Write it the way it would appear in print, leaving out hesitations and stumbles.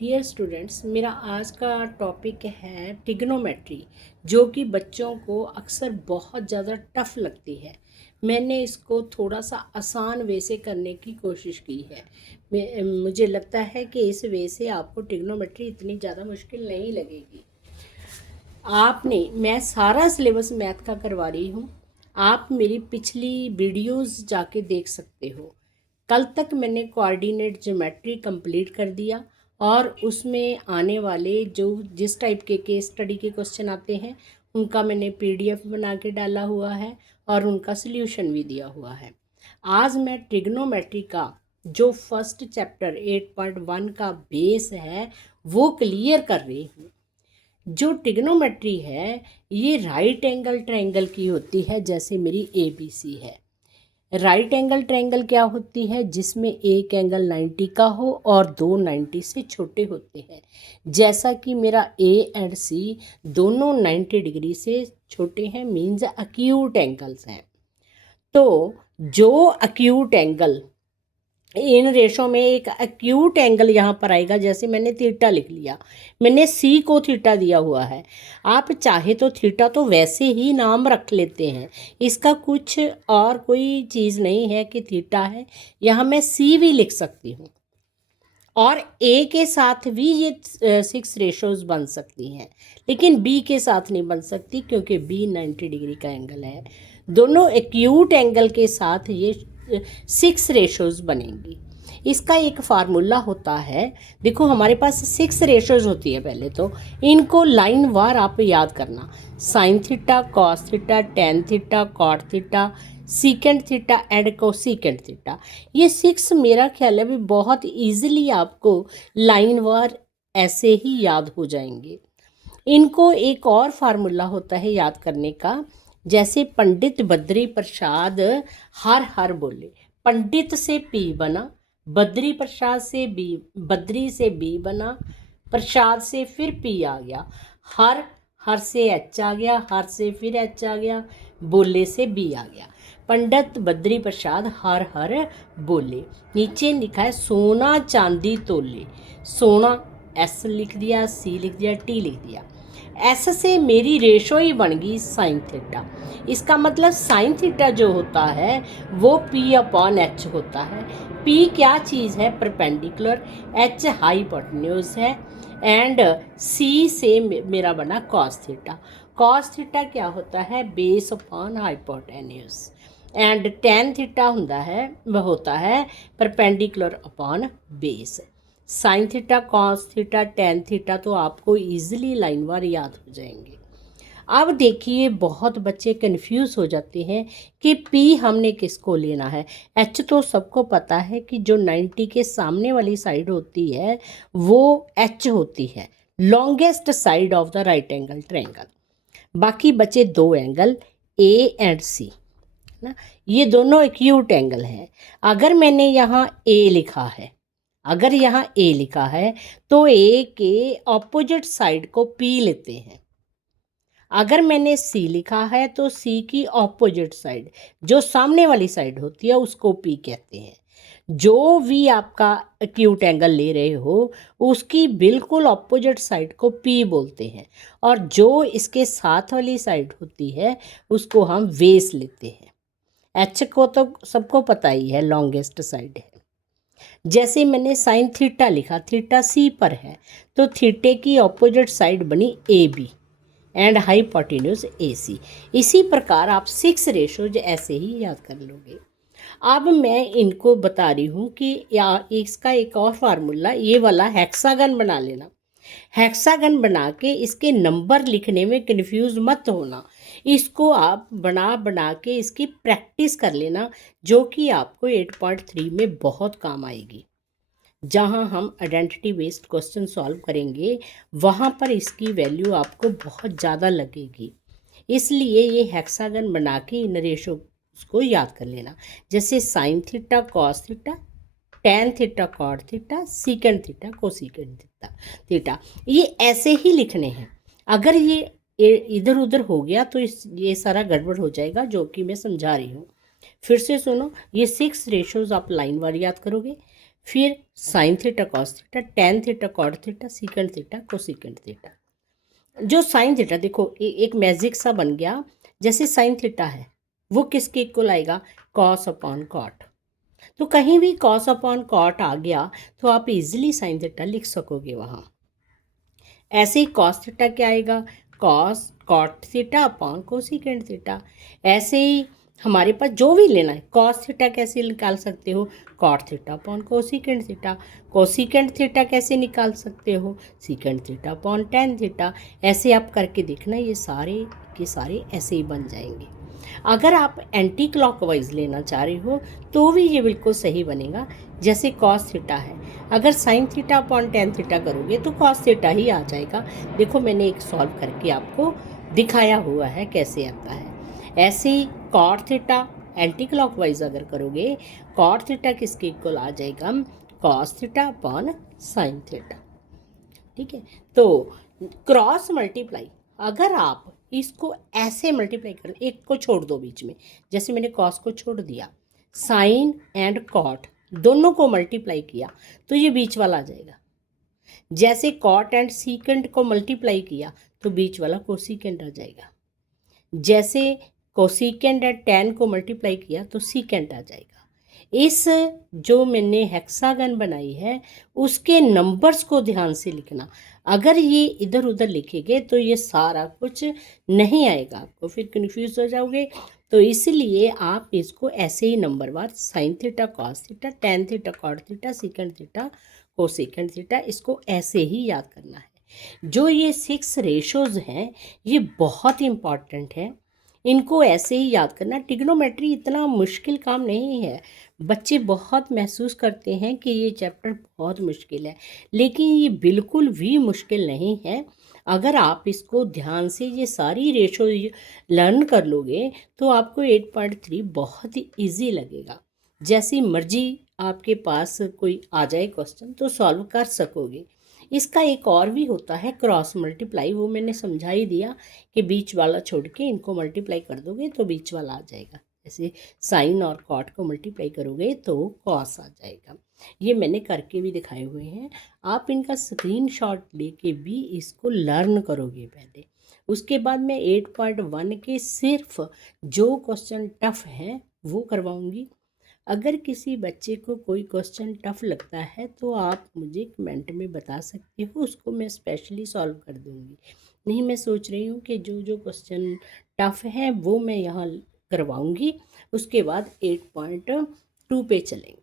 Dear students, मेरा आज का टॉपिक है ट्रिग्नोमेट्री, जो कि बच्चों को अक्सर बहुत ज़्यादा टफ लगती है। मैंने इसको थोड़ा सा आसान वे से करने की कोशिश की है। मुझे लगता है कि इस वे से आपको ट्रिग्नोमेट्री इतनी ज़्यादा मुश्किल नहीं लगेगी। मैं सारा सिलेबस मैथ का करवा रही हूँ। आप मेरी पिछली वीडियोस जाके देख सकते हो। कल तक मैंने कोऑर्डिनेट ज्योमेट्री कंप्लीट कर दिया और उसमें आने वाले जो जिस टाइप के केस स्टडी के क्वेश्चन आते हैं उनका मैंने पीडीएफ बना के डाला हुआ है और उनका सल्यूशन भी दिया हुआ है। आज मैं ट्रिग्नोमेट्री का जो फर्स्ट चैप्टर 8.1 का बेस है वो क्लियर कर रही हूँ। जो ट्रिग्नोमेट्री है ये राइट एंगल ट्रायंगल की होती है, जैसे मेरी ABC है। राइट एंगल ट्रायंगल क्या होती है? जिसमें एक एंगल 90 का हो और दो 90 से छोटे होते हैं। जैसा कि मेरा A एंड C दोनों 90 डिग्री से छोटे हैं, मीन्स अक्यूट एंगल्स हैं। तो जो अक्यूट एंगल इन रेशो में एक एक्यूट एंगल यहाँ पर आएगा, जैसे मैंने थीटा लिख लिया, मैंने सी को थीटा दिया हुआ है। आप चाहे तो थीटा तो वैसे ही नाम रख लेते हैं, इसका कुछ और कोई चीज़ नहीं है कि थीटा है। यहाँ मैं सी भी लिख सकती हूँ और ए के साथ भी ये 6 रेशोज बन सकती हैं, लेकिन बी के साथ नहीं बन सकती क्योंकि बी 90 डिग्री का एंगल है। दोनों एक्यूट एंगल के साथ ये 6 रेशोज बनेंगी। इसका एक फार्मूला होता है, देखो हमारे पास 6 रेशोज होती है। पहले तो इनको लाइन वार आप याद करना, sine theta, cos theta, tan theta, cot theta, secant theta and cosecant theta. ये 6 मेरा ख्याल है भी बहुत ईजिली आपको लाइन वार ऐसे ही याद हो जाएंगे। इनको एक और फार्मूला होता है याद करने का, जैसे पंडित बद्री प्रसाद हर हर बोले। पंडित से पी बना, बद्री प्रसाद से बी, बद्री से बी बना, प्रसाद से फिर पी आ गया, हर हर से एच आ गया, हर से फिर एच आ गया, बोले से बी आ गया। पंडित बद्री प्रसाद हर हर बोले। नीचे लिखा है सोना चांदी तोले। सोना एस लिख दिया, सी लिख दिया, टी लिख दिया। एस से मेरी रेशो ही बन गई साइन थीटा। इसका मतलब साइन थीटा जो होता है वो पी अपॉन एच होता है। पी क्या चीज़ है? परपेंडिकुलर। एच हाइपोटेन्यूज है एंड सी से मेरा बना कॉस थीटा। कॉस थीटा क्या होता है? Base upon hypotenuse. And tan theta होता है perpendicular upon base. Sign theta, cos theta, tan theta तो आपको इजीली लाइनवार याद हो जाएंगे। अब देखिए बहुत बच्चे कंफ्यूज हो जाते हैं कि पी हमने किसको लेना है। एच तो सबको पता है कि जो 90 के सामने वाली साइड होती है वो एच होती है, longest side of the right angle triangle. बाकी बचे दो एंगल ए एंड सी ना, ये दोनों एक्यूट एंगल हैं। अगर मैंने यहाँ ए लिखा है, अगर यहाँ ए लिखा है तो ए के ऑपोजिट साइड को पी लेते हैं। अगर मैंने सी लिखा है तो सी की ऑपोजिट साइड जो सामने वाली साइड होती है उसको पी कहते हैं। जो भी आपका एक्यूट एंगल ले रहे हो उसकी बिल्कुल ऑपोजिट साइड को पी बोलते हैं, और जो इसके साथ वाली साइड होती है उसको हम बेस लेते हैं। एच को तो सबको पता ही है, लॉन्गेस्ट साइड है। जैसे मैंने साइन थीटा लिखा, थीटा सी पर है तो थीटे की ऑपोजिट साइड बनी A B and hypotenuse A सी। इसी प्रकार आप 6 रेशोज ऐसे ही याद कर लोगे। अब मैं इनको बता रही हूँ कि इसका एक और फार्मूला, ये वाला हेक्सागन बना लेना। हेक्सागन बना के इसके नंबर लिखने में कंफ्यूज मत होना। इसको आप बना बना के इसकी प्रैक्टिस कर लेना, जो कि आपको 8.3 में बहुत काम आएगी। जहाँ हम आइडेंटिटी बेस्ड क्वेश्चन सॉल्व करेंगे वहाँ पर इसकी वैल्यू आपको बहुत ज़्यादा लगेगी। इसलिए ये हेक्सागन बना के इन रेशो को याद कर लेना, जैसे sine theta, cos theta, tan theta, cot theta, secant theta, cosecant theta. ये ऐसे ही लिखने हैं। अगर ये इधर उधर हो गया तो ये सारा गड़बड़ हो जाएगा, जो कि मैं समझा रही हूँ। फिर से सुनो, ये 6 रेशोज आप लाइन वार याद करोगे, फिर sine theta cos theta, tan theta cot theta, secant theta cosecant theta. जो साइन थीटा देखो एक मैजिक सा बन गया, जैसे साइन थीटा है वो किसके इक्वल आएगा, कॉस अपॉन कॉट। तो कहीं भी कॉस अपॉन कॉट आ गया तो आप इजीली साइन थीटा लिख सकोगे वहाँ। ऐसे ही कॉस थीटा क्या आएगा, cos cot theta upon cosecant theta. ऐसे ही हमारे पास जो भी लेना है, कॉस थीटा कैसे निकाल सकते हो, cot theta upon cosecant theta. Cosecant theta कैसे निकाल सकते हो, secant theta upon tan theta. ऐसे आप करके देखना, ये सारे के सारे ऐसे ही बन जाएंगे। अगर आप एंटी क्लॉकवाइज लेना चाह रहे हो तो भी ये बिल्कुल सही बनेगा। जैसे कॉस थीटा है, अगर sine theta upon tan theta करोगे तो कॉस थीटा ही आ जाएगा। देखो मैंने एक सॉल्व करके आपको दिखाया हुआ है कैसे आता है। ऐसे ही कॉट थीटा एंटी क्लॉकवाइज अगर करोगे, कॉट थीटा किसके इक्वल आ जाएगा, cos theta upon sine theta. ठीक है, तो क्रॉस मल्टीप्लाई अगर आप इसको ऐसे मल्टीप्लाई करो, एक को छोड़ दो बीच में, जैसे मैंने कॉस को छोड़ दिया, साइन एंड कॉट दोनों को मल्टीप्लाई किया तो ये बीच वाला आ जाएगा। जैसे कॉट एंड सीकेंट को मल्टीप्लाई किया तो बीच वाला कोसीकेंट आ जाएगा। जैसे कोसीकेंट एंड टेन को मल्टीप्लाई किया तो सीकेंट आ जाएगा। इस जो मैंने हेक्सागन बनाई है उसके नंबर्स को ध्यान से लिखना। अगर ये इधर उधर लिखेंगे तो ये सारा कुछ नहीं आएगा, आपको फिर कंफ्यूज हो जाओगे। तो इसलिए आप इसको ऐसे ही नंबरवार sine theta cos theta, tan theta cot theta, secant theta cosecant theta, इसको ऐसे ही याद करना है। जो ये 6 रेशोज़ हैं ये बहुत इंपॉर्टेंट है, इनको ऐसे ही याद करना। ट्रिग्नोमेट्री इतना मुश्किल काम नहीं है। बच्चे बहुत महसूस करते हैं कि ये चैप्टर बहुत मुश्किल है, लेकिन ये बिल्कुल भी मुश्किल नहीं है। अगर आप इसको ध्यान से ये सारी रेशो लर्न कर लोगे तो आपको 8.3 बहुत ही ईजी लगेगा। जैसी मर्जी आपके पास कोई आ जाए क्वेश्चन तो सॉल्व कर सकोगे। इसका एक और भी होता है क्रॉस मल्टीप्लाई, वो मैंने समझा ही दिया कि बीच वाला छोड़ के इनको मल्टीप्लाई कर दोगे तो बीच वाला आ जाएगा। जैसे साइन और कॉट को मल्टीप्लाई करोगे तो कॉस आ जाएगा। ये मैंने करके भी दिखाए हुए हैं, आप इनका स्क्रीनशॉट लेके भी इसको लर्न करोगे पहले। उसके बाद मैं 8.1 के सिर्फ जो क्वेश्चन टफ हैं वो करवाऊंगी। अगर किसी बच्चे को कोई क्वेश्चन टफ लगता है तो आप मुझे कमेंट में बता सकते हो, उसको मैं स्पेशली सॉल्व कर दूंगी। नहीं, मैं सोच रही हूँ कि जो जो क्वेश्चन टफ है वो मैं यहाँ करवाऊंगी, उसके बाद 8.2 पे चलेंगे।